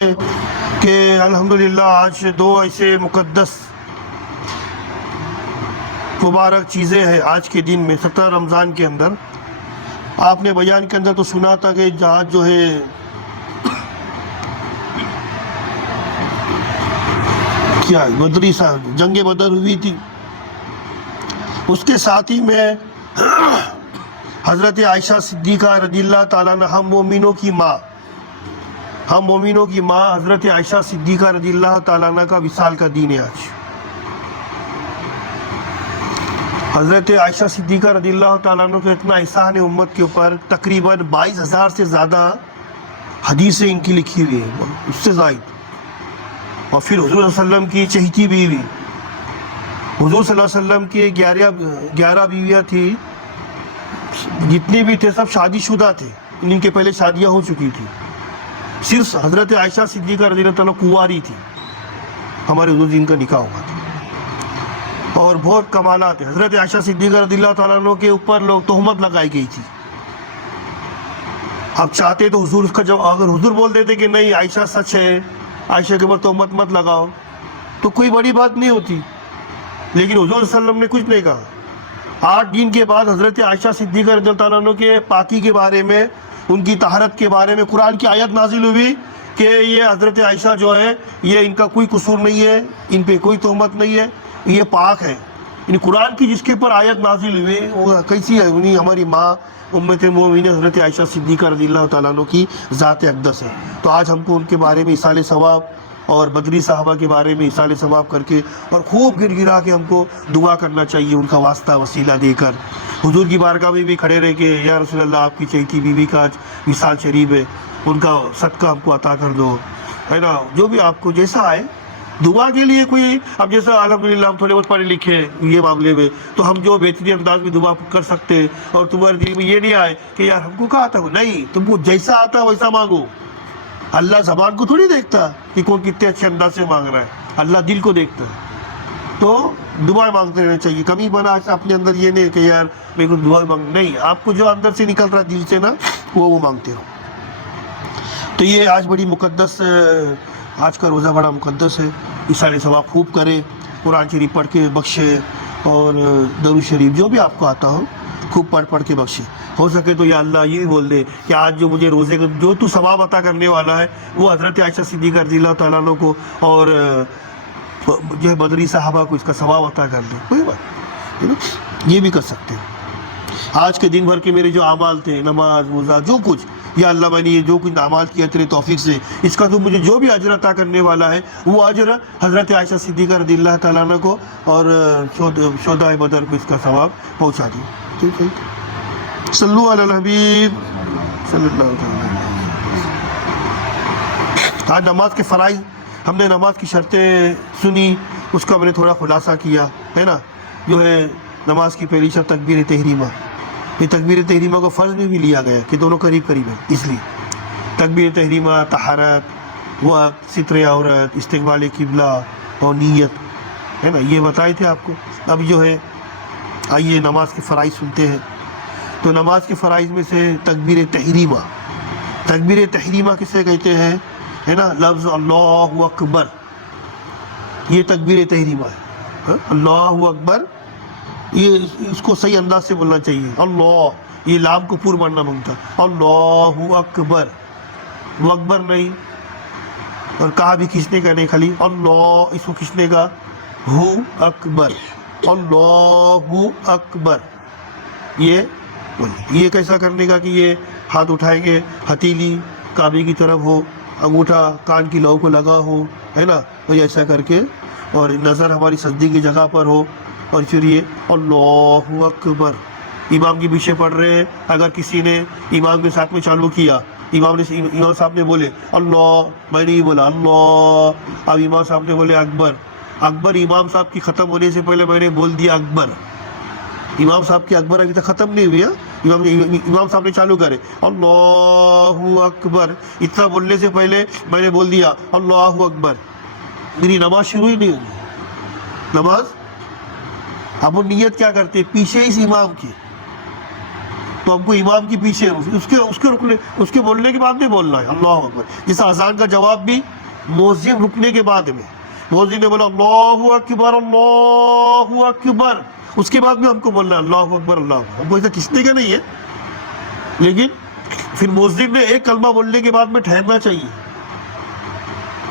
کہ الحمدللہ آج دو ایسے مقدس مبارک چیزیں ہیں آج کے دن میں 17 رمضان کے اندر. آپ نے بیان کے اندر تو سنا تھا کہ جہاں جو ہے کیا بدری صاحب جنگ بدر ہوئی تھی، اس کے ساتھ ہی میں حضرت عائشہ صدیقہ رضی اللہ تعالیٰ عنہ ہم مومنوں کی ماں حضرت عائشہ صدیقہ رضی اللہ تعالیٰ عنہ کا وصال کا دین ہے آج. حضرت عائشہ صدیقہ رضی اللہ تعالیٰ عنہ کا اتنا احسان ہے امت کے اوپر، تقریباً 22,000 سے زیادہ حدیثیں ان کی لکھی ہوئی ہیں، اس سے زائد. اور پھر حضور صلی اللہ علیہ وسلم کی چہیتی بیوی، حضور صلی اللہ علیہ وسلم کی 11 بیویاں تھی، جتنے بھی تھے سب شادی شدہ تھے، ان کے پہلے شادیاں ہو چکی تھی. صرف حضرت عائشہ صدیقہ رضی اللہ تعالیٰ کنواری تھی، ہمارے حضور جن کا نکاح ہوا تھا. اور بہت کمالات ہیں. حضرت عائشہ صدیقہ رضی اللہ تعالیٰ عنہ کے اوپر لوگ تہمت لگائی گئی تھی. اب چاہتے تو حضور اس کا جواب، اگر حضور بول دیتے کہ نہیں عائشہ سچ ہے، عائشہ کے اوپر تہمت مت لگاؤ، تو کوئی بڑی بات نہیں ہوتی. لیکن حضور صلی اللہ علیہ وسلم نے کچھ نہیں کہا. 8 دن کے بعد حضرت عائشہ صدیقہ رضی اللہ تعالیٰ عنہ کے پاکی کے بارے میں، ان کی طہارت کے بارے میں قرآن کی آیت نازل ہوئی کہ یہ حضرت عائشہ جو ہے یہ ان کا کوئی قصور نہیں ہے، ان پہ کوئی تہمت نہیں ہے، یہ پاک ہے. یعنی قرآن کی جس کے اوپر آیت نازل ہوئی وہ کیسی ہے؟ انہیں ہماری ماں امت مومنین حضرت عائشہ صدیقہ رضی اللہ تعالیٰ عنہ کی ذات اقدس ہے. تو آج ہم کو ان کے بارے میں ایصال ثواب اور بدری صحابہ کے بارے میں ایصال ثواب کر کے اور خوب گر گرا کے ہم کو دعا کرنا چاہیے، ان کا واسطہ وسیلہ دے کر حضور کی بارگاہ میں بھی کھڑے رہ کے یا رسول اللہ آپ کی چہیتی بیوی کا آج وصال شریف ہے، ان کا صدقہ ہم کو عطا کر دو، ہے نا. جو بھی آپ کو جیسا آئے دعا کے لیے کوئی، اب جیسا الحمدللہ ہم تھوڑے بہت پڑھے لکھے ہیں یہ معاملے میں، تو ہم جو بہترین انداز میں دعا کر سکتے ہیں. اور تمہارے دل میں یہ نہیں آئے کہ یار ہم کو کہا آتا ہو، نہیں، تم کو جیسا آتا ویسا مانگو. اللہ زبان کو تھوڑی دیکھتا کہ کون کتنے اچھے انداز سے مانگ رہا ہے، اللہ دل کو دیکھتا ہے. تو دعائیں مانگتے رہنا چاہیے. کبھی بنا اپنے اندر یہ نہیں کہ یار میرے کو دعائیں مانگ، نہیں، آپ کو جو اندر سے نکل رہا ہے دل سے نا وہ مانگتے رہو. تو یہ آج بڑی مقدس، آج کا روزہ بڑا مقدس ہے. ایصال ثواب خوب کرے، قرآن شریف پڑھ کے بخشے، اور درود شریف جو بھی آپ کو آتا ہو خوب پڑھ کے بخشے. ہو سکے تو یا اللہ یہ بول دے کہ آج جو مجھے روزے کا جو تو ثواب عطا کرنے والا ہے وہ حضرت عائشہ صدیقہ رضی اللہ تعالیٰ عنہ کو اور جو ہے بدری صحابہ کو اس کا ثواب عطا کر دے. کوئی بات یہ بھی کر سکتے ہیں. آج کے دن بھر کے میرے جو اعمال تھے، نماز روزہ جو کچھ، یا اللہ میں نے یہ جو کچھ اعمال کیا تیرے توفیق سے، اس کا تو مجھے جو بھی اجر عطا کرنے والا ہے وہ اجر حضرت عائشہ صدیقہ رضی اللہ تعالیٰ عنہ کو اور شہدائے بدر کو اس کا ثواب پہنچا دیا. ٹھیک ہے، صلو علی الحبیب صلی اللہ علیہ وسلم. آج نماز کے فرائض، ہم نے نماز کی شرطیں سنی، اس کا میں نے تھوڑا خلاصہ کیا ہے نا. جو ہے نماز کی پہلی شرط تکبیر تحریمہ. یہ تکبیر تحریمہ کو فرض میں بھی لیا گیا کہ دونوں قریب قریب ہیں، اس لیے تکبیر تحریمہ، طہارت، وقت، ستر عورت، استقبال قبلہ اور نیت، ہے نا، یہ بتائے تھے آپ کو. اب جو ہے آئیے نماز کے فرائض سنتے ہیں. تو نماز کے فرائض میں سے تکبیر تحریمہ. تکبیر تحریمہ کسے کہتے ہیں؟ ہے نا، لفظ اللہ اکبر، یہ تکبیر تحریمہ ہے. اللہ اکبر، یہ اس کو صحیح انداز سے بولنا چاہیے. اللہ، یہ لام کو پور بننا مانگتا، اللہ اکبر، وہ اکبر نہیں، اور کہا بھی کھینچنے کا نہیں، خالی اللہ، اس کو کھینچنے کا ہو اکبر، اللہ اکبر. یہ کیسا کرنے کا کہ یہ ہاتھ اٹھائیں گے، ہتھیلی کعبے کی طرف ہو، انگوٹھا کان کی لو کو لگا ہو، ہے نا، تو ایسا کر کے، اور نظر ہماری سجدے کی جگہ پر ہو، اور پھر یہ اللہ اکبر. امام کے پیچھے پڑھ رہے ہیں، اگر کسی نے امام کے ساتھ میں چالو کیا، امام صاحب نے بولے اللہ، میں نہیں بولا اللہ، اب امام صاحب نے بولے اکبر. امام صاحب کی ختم ہونے سے پہلے میں نے بول دیا اکبر. امام صاحب کی اکبر ابھی تک ختم نہیں ہوئی. امام صاحب نے چالو کرے اللہ اکبر، اتنا بولنے سے پہلے میں نے بول دیا اللہ اکبر. میری نماز شروع ہی نہیں ہوئی. نماز اب وہ نیت کیا کرتے؟ پیچھے اس امام کی تو ہم کو امام کے پیچھے اس کے بولنے کے بعد نہیں بولنا ہے اللہ اکبر. جیسا اذان کا جواب بھی مؤذن رکنے کے بعد میں مؤذن نے بولا اللہ اکبر اللہ اکبر, اس کے بعد میں ہم کو بولنا ہے اللہ اکبر اللہ اکبر. ہم کو ایسا کھینچنے کا نہیں ہے, لیکن پھر مؤذن نے ایک کلمہ بولنے کے بعد میں ٹھہرنا چاہیے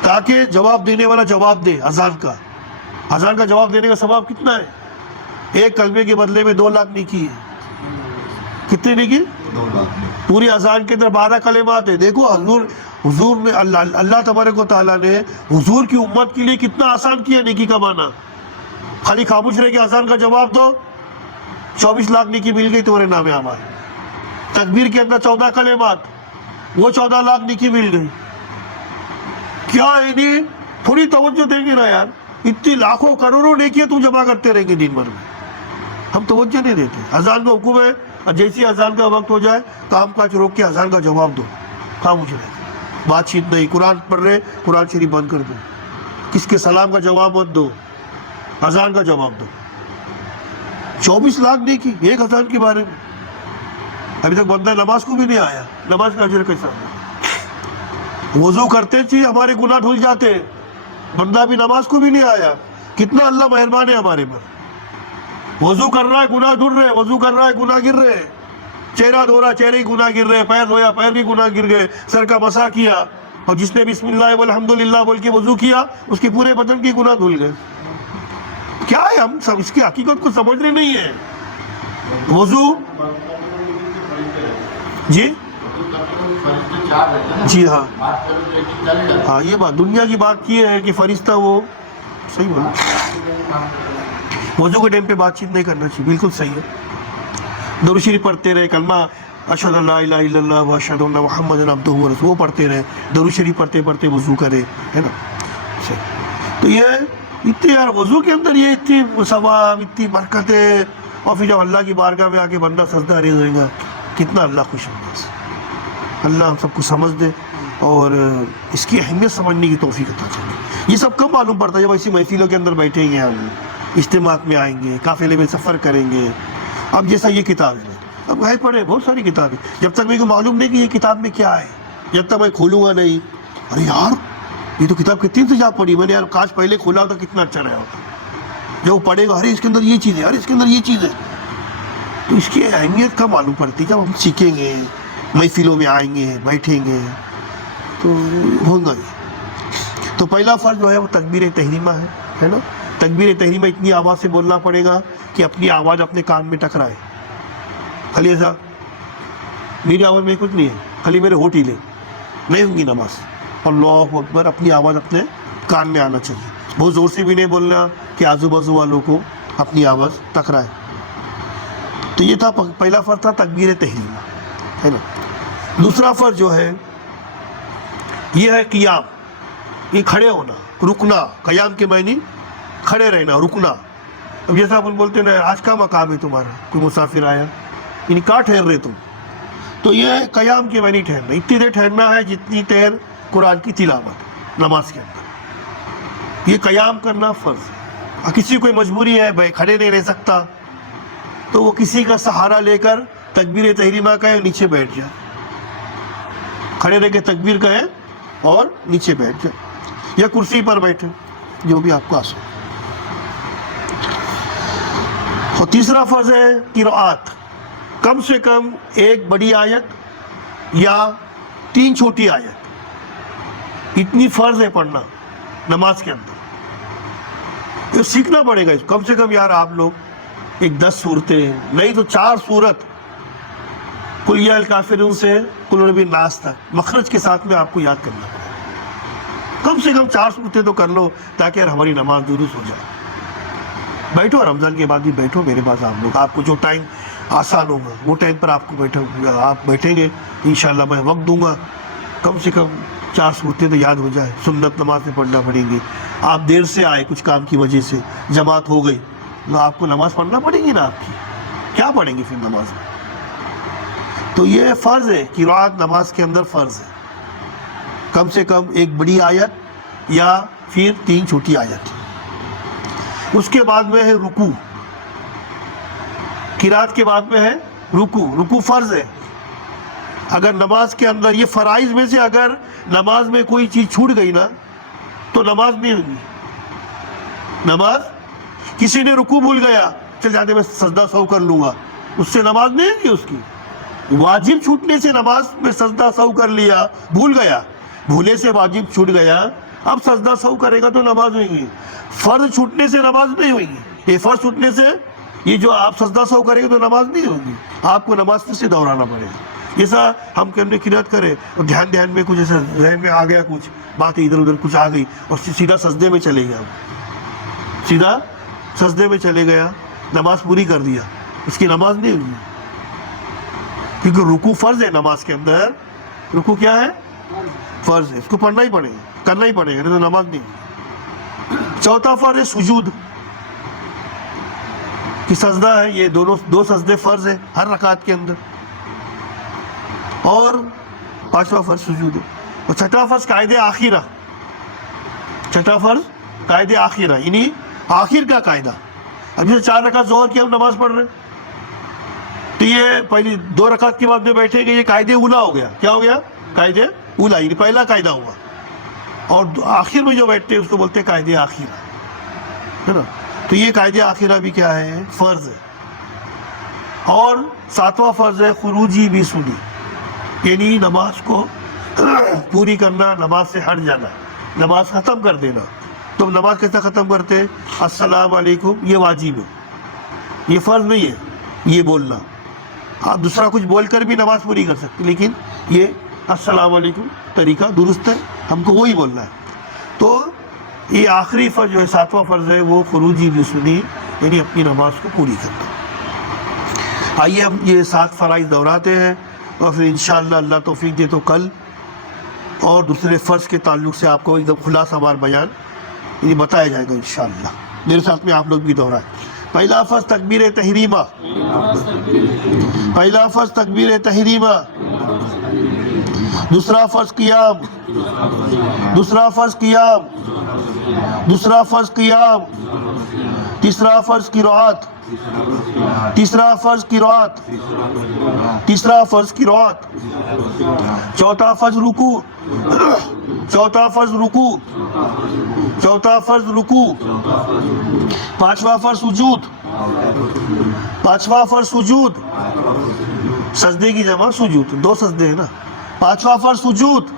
تاکہ جواب دینے والا جواب دے. اذان کا جواب دینے کا ثواب کتنا ہے؟ ایک کلمے کے بدلے میں 2 لاکھ نیکی ہے. کتنے نیکی؟ 2 لاکھ. پوری اذان کے اندر 12 کلمات ہیں. دیکھو حضور نے اللہ تبارک و تعالیٰ نے حضور کی امت کے لیے کتنا آسان کیا نیکی کا معنی. خالی خاموش رہ کے اذان کا جواب دو, 24 لاکھ نیکی مل گئی تمہارے نام اعمال. تکبیر کے اندر 14 کلمات, وہ 14 لاکھ نیکی مل گئی. کیا ہے تھوڑی توجہ دیں گے نا یار, اتنی لاکھوں کروڑوں نیکیاں تم جمع کرتے رہیں گے دن بھر میں. ہم توجہ نہیں دیتے. اذان کا حکم ہے, اور جیسی اذان کا وقت ہو جائے کام کاج روک کے اذان کا جواب دو, خاموش رہے, بات چیت نہیں. قرآن پڑھ رہے, قرآن شریف بند کر دو. کس کے سلام کا جواب مت دو, اذان کا جواب دو. 24 لاکھ نیکی ایک اذان کے بارے میں. ابھی تک بندہ نماز کو بھی نہیں آیا, نماز کا اجر کیسا؟ وضو کرتے تھے ہمارے گناہ دھل جاتے, بندہ بھی نماز کو بھی نہیں آیا. کتنا اللہ مہربان ہے ہمارے پر. وضو کر رہا ہے گناہ دھل رہے, وضو کر رہا ہے گناہ گر رہے, چہرہ دھو رہا چہرے ہی گناہ گر رہے, پیر دھویا پیر بھی گناہ گر گئے, سر کا مسح کیا, اور جس نے بسم اللہ والحمدللہ بول کے وضو کیا اس کے پورے بدن کی گناہ دھل گئے. کیا ہے, ہم سب اس کی حقیقت کو سمجھ رہے نہیں ہیں. وضو جی جی ہاں ہاں, یہ بات دنیا کی بات یہ ہے کہ فرشتہ وہ صحیح بولا, وضو کے ٹائم پہ بات چیت نہیں کرنا چاہیے, بالکل صحیح ہے. درود شریف پڑھتے رہے, کلمہ اشہد ان لا الہ الا اللہ و اشہد ان محمد عبدہ و رسولہ وہ پڑھتے رہے, درود شریف پڑھتے پڑھتے وضو کرے, ہے نا. تو یہ اتنے یار وضو کے اندر یہ اتنی ثواب, اتنی برکتیں, اور پھر جب اللہ کی بارگاہ میں آ کے بندہ سجدہ ریز ہوئے گا, کتنا اللہ خوش ہوگا. اللہ ہم سب کو سمجھ دے اور اس کی اہمیت سمجھنے کی توفیق عطا کرے. یہ سب کم معلوم پڑتا ہے جب ایسی محفلوں کے اندر بیٹھیں گے, ہم اجتماعات میں آئیں گے, قافلے میں سفر کریں گے. اب جیسا یہ کتاب ہے, اب گئے پڑھے بہت ساری کتابیں, جب تک میرے کو معلوم نہیں کہ یہ کتاب میں کیا ہے, جب تک میں کھولوں گا نہیں, ارے یار یہ تو کتاب کتنی سے جا پڑھی میں نے, یار کاش پہلے کھولا ہوتا کتنا اچھا رہا ہوتا. جب وہ پڑھے گا ارے اس کے اندر یہ چیز ہے, ارے اس کے اندر یہ چیز ہے, تو اس کی اہمیت کا معلوم پڑتی. جب ہم سیکھیں گے, محفلوں میں آئیں گے, بیٹھیں گے, تو ہوگا یہ. تو پہلا فرض جو ہے وہ تکبیر تحریمہ ہے نا. تکبیر تحریمہ اتنی آواز سے بولنا پڑے گا کہ اپنی آواز اپنے کان میں ٹکرائے. خالی ایسا میری آواز میں کچھ نہیں ہے, خالی میرے ہونٹ ہلے, نہیں ہوں گی نماز. اللہ اکبر, اپنی آواز اپنے کان میں آنا چاہیے. بہت زور سے بھی نہیں بولنا کہ آزو بازو والوں کو اپنی آواز ٹکرائے. تو یہ تھا پہلا فرض تھا تکبیر تحریمہ, ہے نا. دوسرا فرض جو ہے یہ ہے قیام, یہ کھڑے ہونا, رکنا. قیام کے معنی کھڑے رہنا, رکنا. اب جیسا اپن بولتے ہیں آج کا مقام ہے تمہارا, کوئی مسافر آیا, یعنی کہاں ٹھہر رہے تم, تو یہ ہے قیام کے معنی ٹھہرنا. اتنی دیر ٹھہرنا ہے جتنی دیر قرآن کی تلاوت نماز کے اندر. یہ قیام کرنا فرض ہے. کسی کوئی مجبوری ہے بھائی کھڑے نہیں رہ سکتا, تو وہ کسی کا سہارا لے کر تکبیر تحریمہ کہے نیچے بیٹھ جائے, کھڑے رہ کے تکبیر کہے اور نیچے بیٹھ جائے, یا کرسی پر بیٹھے, جو بھی آپ کو آسان. اور تیسرا فرض ہے قرآت, کم سے کم ایک بڑی آیت یا 3 چھوٹی آیت, اتنی فرض ہے پڑھنا نماز کے اندر. یہ سیکھنا پڑے گا. کم سے کم یار آپ لوگ ایک 10 صورتیں, نہیں تو 4 صورت قل یا الکافرون سے قل رب الناس تک مخرج کے ساتھ میں آپ کو یاد کرنا پڑے گا. کم سے کم 4 صورتیں تو کر لو تاکہ یار ہماری نماز درست ہو جائے. بیٹھو, رمضان کے بعد بھی بیٹھو میرے پاس آپ لوگ, آپ کو جو ٹائم آسان ہوگا وہ ٹائم پر آپ کو آپ بیٹھیں گے انشاءاللہ. میں وقت دوں گا, کم سے کم 4 صورتیں تو یاد ہو جائے. سنت نماز میں پڑھنا پڑیں گی. آپ دیر سے آئے کچھ کام کی وجہ سے, جماعت ہو گئی, تو آپ کو نماز پڑھنا پڑے گی نا. آپ کی کیا پڑھیں گے پھر نماز میں؟ تو یہ فرض ہے, قرآت نماز کے اندر فرض ہے. کم سے کم ایک بڑی آیت یا پھر 3 چھوٹی آیت. اس کے بعد میں ہے رکوع. قرآت کے بعد میں ہے رکوع فرض ہے. اگر نماز کے اندر یہ فرائض میں سے اگر نماز میں کوئی چیز چھوٹ گئی نا تو نماز نہیں ہوگی. نماز کسی نے رکوع بھول گیا, چل جاتے میں سجدہ سہو کر لوں گا, اس سے نماز نہیں ہوگی اس کی. واجب چھوٹنے سے نماز میں سجدہ سہو کر لیا, بھول گیا, بھولے سے واجب چھوٹ گیا, اب سجدہ سہو کرے گا تو نماز ہوگی. فرض چھوٹنے سے نماز نہیں ہوگی. یہ فرض چھوٹنے سے یہ جو آپ سجدہ سہو کریں گے تو نماز نہیں ہوگی, آپ کو نماز پھر سے دہرانا پڑے گا. جیسا ہم کرنے کی نیت کرے اور دھیان میں کچھ ایسا ذہن میں آ گیا, کچھ بات ادھر ادھر کچھ آ گئی اور سیدھا سجدے میں چلے گیا, سیدھا سجدے میں چلے گیا, نماز پوری کر دیا, اس کی نماز نہیں ہوگی. کیونکہ رکوع فرض ہے نماز کے اندر. رکوع کیا ہے؟ فرض ہے, اس کو پڑھنا ہی پڑے گا, کرنا ہی پڑے گا, نہیں تو نماز نہیں ہوگی. چوتھا فرض ہے سجود کی سجدہ ہے. یہ دو سجدے فرض ہے ہر رکعت کے اندر, اور پانچواں فرض سجود ہے. اور چھٹا فرض قائد آخرہ. چھٹا فرض قائد آخرہ یعنی آخر کا قاعدہ. اب جیسے 4 رکعت ظہر کی ہم نماز پڑھ رہے ہیں تو یہ پہلی 2 رکعت کے بعد میں بیٹھے گئے, یہ قائد اولا ہو گیا. کیا ہو گیا؟ قائد اولا, یعنی پہلا قاعدہ ہوا. اور آخر میں جو بیٹھتے ہیں اس کو بولتے ہیں قائد آخرہ, ہے نا. تو یہ قائد آخرہ بھی کیا ہے؟ فرض ہے. اور 7واں فرض ہے خروجی بھی سنی, یعنی نماز کو پوری کرنا, نماز سے ہٹ جانا, نماز ختم کر دینا. تو نماز کیسا ختم کرتے ہیں؟ السلام علیکم, یہ واجب ہے, یہ فرض نہیں ہے یہ بولنا. آپ دوسرا کچھ بول کر بھی نماز پوری کر سکتے, لیکن یہ السلام علیکم طریقہ درست ہے, ہم کو وہی بولنا ہے. تو یہ آخری فرض جو ہے 7واں فرض ہے وہ خروجی بھی سنی, یعنی اپنی نماز کو پوری کرنا. آئیے ہم یہ 7 فرائض دہراتے ہیں اور پھر انشاءاللہ اللہ توفیق دے تو کل اور دوسرے فرض کے تعلق سے آپ کو ایک دم خلاصہ وار بیان یہ بتایا جائے گا انشاءاللہ. میرے ساتھ میں آپ لوگ بھی دہرائیں. پہلا فرض تکبیر تحریمہ. پہلا فرض تکبیر تحریمہ. دوسرا فرض قیام. دوسرا فرض قیام. دوسرا فرض قیام. تیسرا فرض قرات. تیسرا فرض قرات. تیسرا فرض قرات. چوتھا فرض رکوع. چوتھا فرض رکوع. چوتھا فرض رکوع. پانچواں فرض سجود. پانچواں فرض سجود. سجدے کی جمع سجود, 2 سجدے ہیں نا. پانچواں فرض سجود.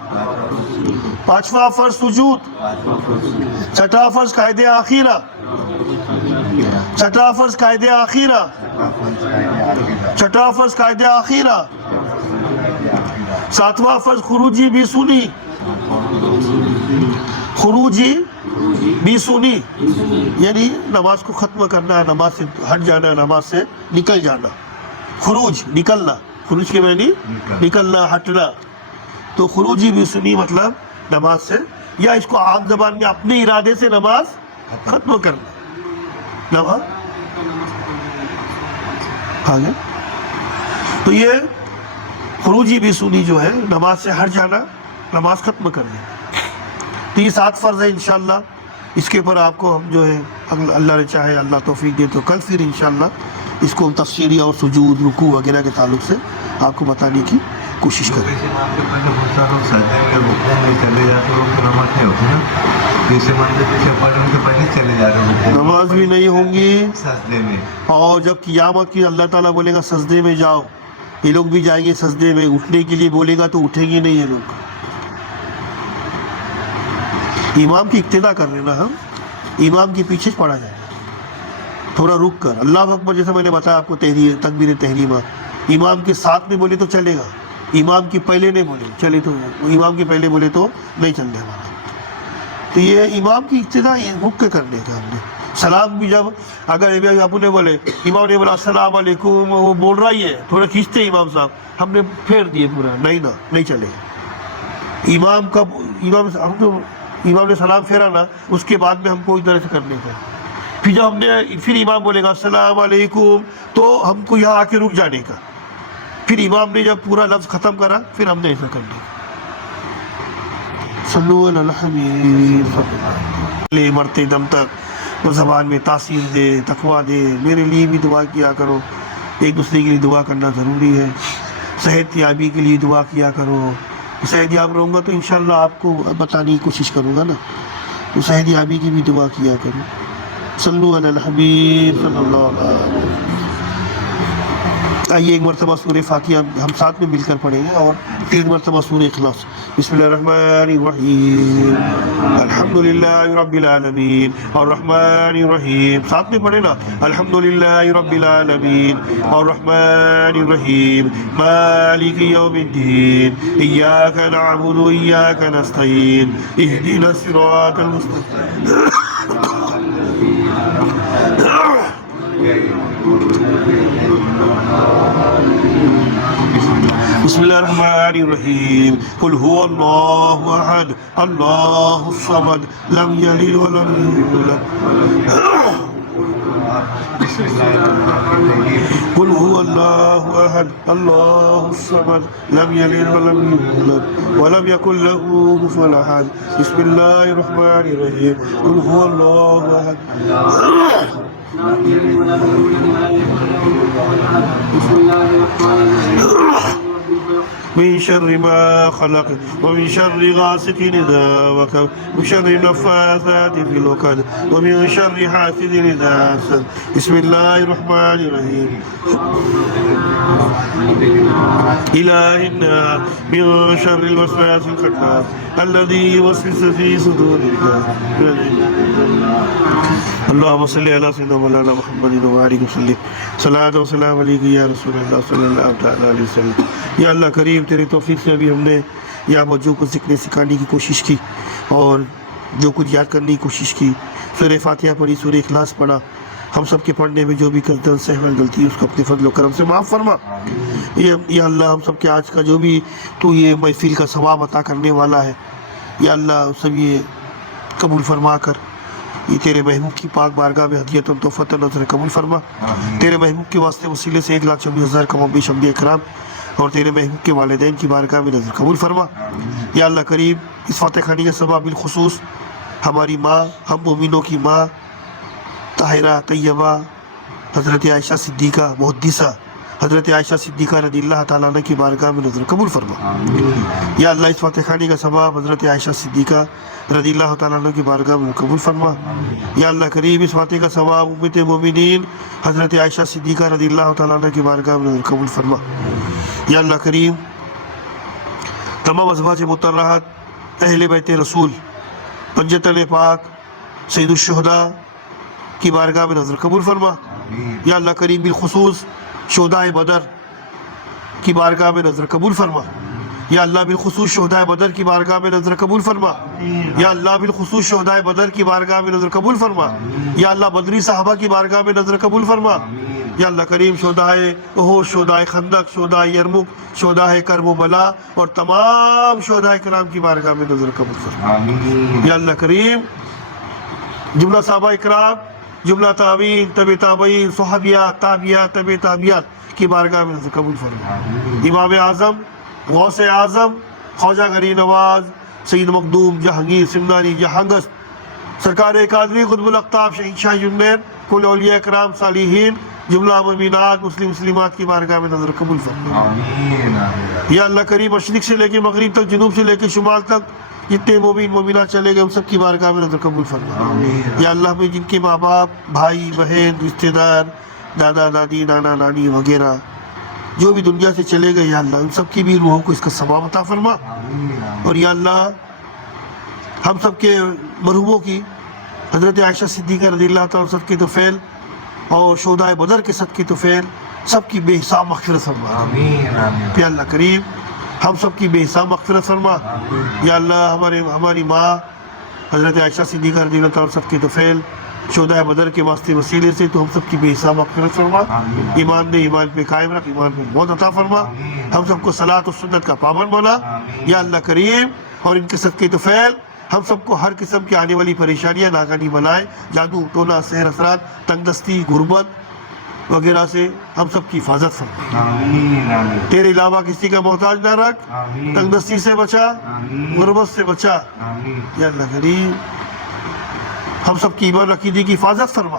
پانچواں فرض سجود. چھٹا فرض قائد آخرہ. چھٹا فرض قائد آخرہ. چھٹا فرض قائد آخرہ. ساتواں فرض خروجی بھی سنی. خروجی بھی سنی یعنی نماز کو ختم کرنا ہے, نماز سے ہٹ جانا ہے, نماز سے نکل جانا. خروج نکلنا, خروج کے معنی نکلنا, ہٹنا. تو خروجی بھی سنی مطلب نماز سے, یا اس کو عام زبان میں اپنے ارادے سے نماز ختم کرنا. نماز آگے تو یہ خروجی بھی سنی جو ہے نماز سے ہٹ جانا, نماز ختم کر دینا. تو یہ 7 فرض ہے انشاءاللہ. اس کے اوپر آپ کو ہم جو ہے اللہ نے چاہے اللہ توفیق دے تو کل پھر انشاءاللہ اس کو تفسیری اور سجود رکوع وغیرہ کے تعلق سے آپ کو بتانے کی کوشش کریں. نماز بھی نہیں ہوں گی, اور جب قیامت کی اللہ تعالیٰ بولے گا سجدے میں جاؤ, یہ لوگ بھی جائیں گے سجدے میں. اٹھنے کے لیے بولے گا تو اٹھیں گے نہیں یہ لوگ. امام کی اقتدا کر لینا, ہم امام کے پیچھے پڑا جائے گا تھوڑا رک کر. اللہ اکبر جیسا میں نے بتایا آپ کو تکبیر تحریمہ امام کے ساتھ میں بولے تو چلے گا, امام کی پہلے نہیں بولے چلے تو, امام کے پہلے بولے تو نہیں چلنے ہمارا. تو یہ امام کی اقتدا رک کے کرنے کا. ہم نے سلام بھی جب اگر آپ نے بولے, امام نے بولا السلام علیکم, وہ بول رہا ہی ہے, تھوڑا کھینچتے امام صاحب, ہم نے پھیر دیے پورا, نہیں چلے. امام کا امام نے سلام پھیرا نا, اس کے بعد میں ہم کو اس طرح سے کرنے کا. پھر جب ہم نے پھر امام بولے گا السلام علیکم تو ہم کو یہاں آ کے رک جانے کا. پھر امام نے جب پورا لفظ ختم کرا پھر ہم نے ایسا کرنے کا. صلو علی الحبیب. مرتے دم تک وہ زبان میں تاثیر دے, تقویٰ دے. میرے لیے بھی دعا کیا کرو, ایک دوسرے کے لیے دعا کرنا ضروری ہے. صحت یابی کے لیے دعا کیا کرو. صحت یاب رہوں گا تو انشاءاللہ آپ کو بتانے کی کوشش کروں گا نا. تو صحت یابی کی بھی دعا کیا کرو. صلو علی الحبیب صلی اللہ علیہ وسلم. آئیے ایک مرتبہ سورہ فاتحہ ہم ساتھ میں مل کر پڑھیں گے اور 3 مرتبہ سورہ اخلاص. بسم اللہ الرحمن الرحیم. الحمدللہ رب العالمین الرحمن الرحیم. ساتھ میں پڑھیں نا. الحمدللہ رب العالمین الرحمن الرحیم مالک یوم الدین ایاک نعبد و ایاک نستعین اہدنا الصراط المستقیم. بسم اللہ الرحمن الرحیم. قل هو اللہ احد اللہ الصمد لم یلد ولم یولد. قل هو اللہ احد اللہ الصمد لم یلد ولم یولد ولم یکن له کفوا احد. بسم اللہ الرحمن الرحیم. قل هو اللہ احد من شر ما خلق ومن شر غاسق إذا وقب ومن شر النفاثات في العقد ومن شر حاسد إذا حسد. بسم الله الرحمن الرحيم. إله الناس من شر الوسواس الخناس الذي يوسوس في صدور الناس. اللهم صل على سيدنا مولانا محمد وآله وسلم. صلاة و سلام علیکم یا رسول اللہ صلی اللہ تعالیٰ علیہ وسلم. یا اللہ کریم تیرے توفیق سے ابھی ہم نے یا جو کچھ سیکھنے سکھانے کی کوشش کی اور جو کچھ یاد کرنے کی کوشش کی. سورہ فاتحہ پڑھی, سورہ اخلاص پڑھا. ہم سب کے پڑھنے میں جو بھی کرتے ہیں سہو غلطی اس کو اپنے فضل و کرم سے معاف فرما. یا اللہ ہم سب کے آج کا جو بھی تو یہ محفل کا ثواب عطا کرنے والا ہے, یا اللہ سب یہ قبول فرما کر یہ تیرے محبوب کی پاک بارگاہ میں ہدیت و تحفۃ نظر قبول فرما. تیرے محبوب کے واسطے وسیلے سے 1,26,000 کم و بیش انبیاء کرام اور تیرے محبوب کے والدین کی بارگاہ میں نظر قبول فرما. یا اللہ کریم اس فاتح خانی کا سبب بالخصوص ہماری ماں, ہم مومنوں کی ماں طاہرہ طیبہ حضرت عائشہ صدیقہ محدثہ حضرت عائشہ صدیقہ رضی اللہ تعالیٰ عنہ کی بارگاہ میں نظر قبول فرما. یا اللہ اس فاتح خانی کا سبب حضرت عائشہ صدیقہ رضی اللہ تعالیٰ عنہ کی بارگاہ میں قبول فرما. یا اللہ کریم اس فاتح کا ثواب امت مومنین حضرت عائشہ صدیقہ رضی اللہ تعالیٰ عنہ کی بارگاہ میں قبول فرما. یا اللہ کریم تمام ازواج مطہرات اہل بیت رسول پنجتن پاک سید الشہداء کی بارگاہ میں نظر قبول فرما. یا اللہ کریم بالخصوص شہداء بدر کی بارگاہ میں نظر قبول فرما. یا اللہ بالخصوص شہداء بدر کی بارگاہ میں نظر قبول فرما. یا اللہ بالخصوص شہداء بدر کی بارگاہ میں نظر قبول فرما. یا اللہ بدری صحابہ کی بارگاہ میں نظر قبول فرما. یا اللہ کریم شہداء احد, شہداء خندق, شہداء یرموک, شہداء کرب و بلا اور تمام شہداء کرام کی بارگاہ میں نظر قبول فرما. یا اللہ کریم جملہ صحابہ کرام, جملہ تابعین, تبع تابعین, صحابیات, تابعیات, تبع تابعیات کی بارگاہ میں نظر قبول فرما. امام اعظم, غوث اعظم, خواجہ غری نواز, سید مخدوم, جہانگیر, سمنانی, جہانگست, سرکار قادری, قطب الاقطاب, شہید شاہ جنید, کل اولیاء کرام, صالحین, جملہ مومنات, مسلمات کی بارگاہ میں نظر قبول فرما. یا اللہ کریم مشرق سے لے کے مغرب تک, جنوب سے لے کے شمال تک جتنے مومن مومنات چلے گئے ان سب کی بارگاہ میں نظر قبول فرما. یا اللہ میں جن کے ماں باپ, بھائی بہن, رشتہ دار, دادا دادی, نانا نانی وغیرہ جو بھی دنیا سے چلے گئے, یا اللہ ان سب کی بھی روحوں کو اس کا ثواب عطا فرما. اور یا اللہ ہم سب کے مرحوموں کی حضرت عائشہ صدیقہ رضی اللہ تعالیٰ سب کی توفیل اور شہداء بدر کے سب کی توفیل سب کی بے حساب مغفرت فرما. یا اللہ کریم ہم سب کی بے حساب مغفرت فرما. یا اللہ ہماری ماں حضرت عائشہ صدیقہ رضی اللہ تعالیٰ سب کی توفیل شہداء بدر کے واسطے وسیلے سے تو ہم سب کی بے حساب مغفرت فرما. ایمان دے, ایمان پہ قائم رکھ, ایمان پہ موت عطا فرما. ہم سب کو صلاۃ و سنت کا پابند بنا. یا اللہ کریم اور ان کے صدقے توفیل ہم سب کو ہر قسم کی آنے والی پریشانیاں, ناکانی بلائیں, جادو ٹونا, سحر اثرات, تنگ دستی, غربت وغیرہ سے ہم سب کی حفاظت فرما. تیرے علاوہ کسی کا محتاج نہ رکھ, تنگ دستی سے بچا, غربت سے بچا. یا اللہ کریم ہم سب کی ایمان عقیدے کی حفاظت فرما.